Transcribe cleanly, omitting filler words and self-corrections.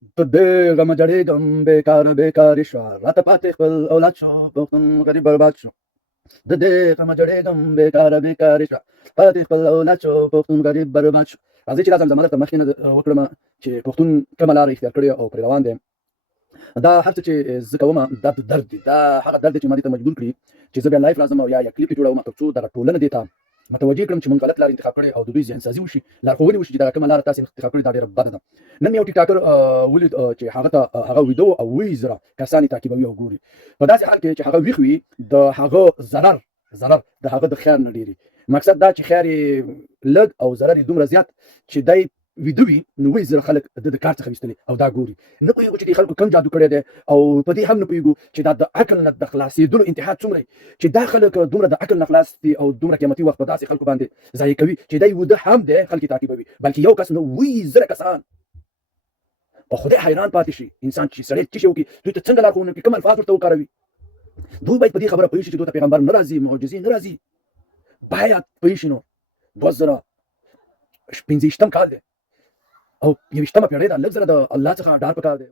د دې غم جړېږم بېکاره بېکارې شوه راته پاتې خپل اولاد شو پښتون غریب برباد شو د دې غم جړېږم بېکاره بېکارې شوه پاتې خپل اولاد شو پښتون غریب برباد شو راځئ چې دا زمزمه درته مخکې نه وکړم چې پښتون کومه لاره اختیار کړې او پرې روان دی دا هر څه چې زه کوم دا د درد دی دا هغه درد دی چې ما دې ته مجبور کړي چې زه بیا لایف راځم او یا کلیپ جوړوم تر څو دغه ټولنه دې ته متوجه کړم چې موږ غلط لار انتخاب کړې او د دوی ذهن سازي وشي لارښوونې وشي چې دا کومه لاره تاسې انتخاب کړې دا ډېره بده ده نن مې یو ټیک ټاکر ولید چې هغه ته هغه ویډیو او وی زره کسان یې تعقیبوي او ګوري په داسې حال کې چې هغه ویښ وي د هغه ضرر د هغه د خیر نه ډېري مقصد دا چې خیر یې لږ او ضرر یې دومره زیات چې دی ویده وي نو وایي زره خلک د کار څخه ویستلي او دا ګوري نه پوهېږو چې دې خلکو کوم جادو کړی دی او په دې هم نه پوهېږو چې دا د عقل نه د خلاصېدلو انتها څومره چې دا خلک دومره د عقل نه خلاص دي او دومره قیمتي وخت په داسې خلکو باندې ضایع کوي چې دی وده هم دی خلک یې تعقیبوي بلکې یو کس نه وایي زره کسان په خدای حیران پاتې شي انسان چې سړی څه شی وکړي دوی ته څنګه لارښوونه کوي کوم الفاظ ورته وکاروي دوی باید په دې خبره پوه شي چې دوی ته پیغمبر نه راځي معجزې نه راځي باید پوه شي نو 2015 کال دی او 21مه پېړۍ ده لږ زره د الله څخه ډار پکار دی